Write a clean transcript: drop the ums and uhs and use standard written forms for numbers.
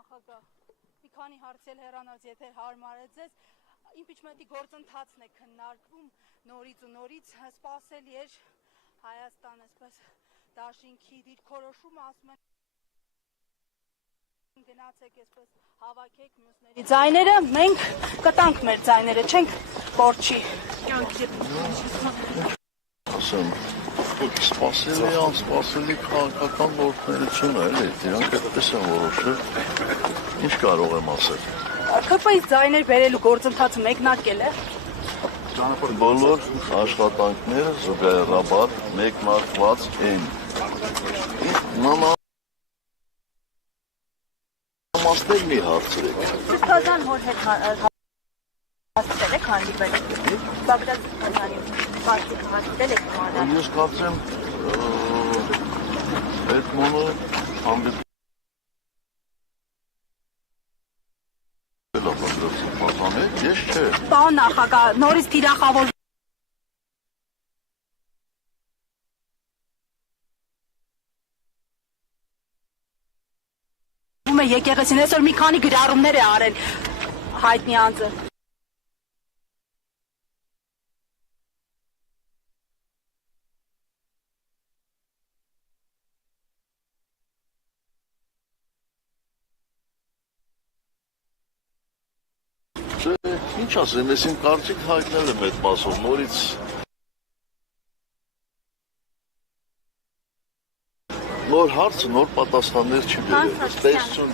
նախագահ, մի քանի հարցել հեռանոց, եթե հարմար է ձեզ, իմպիչմենտի գործընթացն է քննարկվում նորից ու նորից, սպասելի էր Հայաստան այսպես դաշինքի դիրքորոշումը, ասում են գնացեք այսպես հավաքեք մյուսների ձայները, մենք կտանք մեր ձայները, չենք պորչի ասեմ, սպասելի անսպասելի քաղաքական գործունեություն է, էլի, դրանք այդպես են որոշել, ինչ կարող եմ ասել։ ՔՊ-ից ձայներ բերելու գործընթացը մեկնարկել է։ Բոլոր աշխատանքները զուգահեռաբար մեկնարկված են։ Նամաստել մի հարցրեք։ Սրբազան հոր հետ հասցել եք հանդիպել։ Բագրատ Սրբազանի բացիկ հասցել եք մանալ։ Ես կարծեմ այդ մոնը հանդիպել Բագրատ Սրբազանի, ես չէ։ Պարոն նախագահ, նորից թիրախավոր եկեղեցին այսօր մի քանի գրառումներ է արել հայտնի անձը։ Ինչ ասեմ, ես իմ կարծիք հայտնել եմ այդ մասով, նորից նոր հարցը, նոր պատասխաններ չի բերել, տեսություն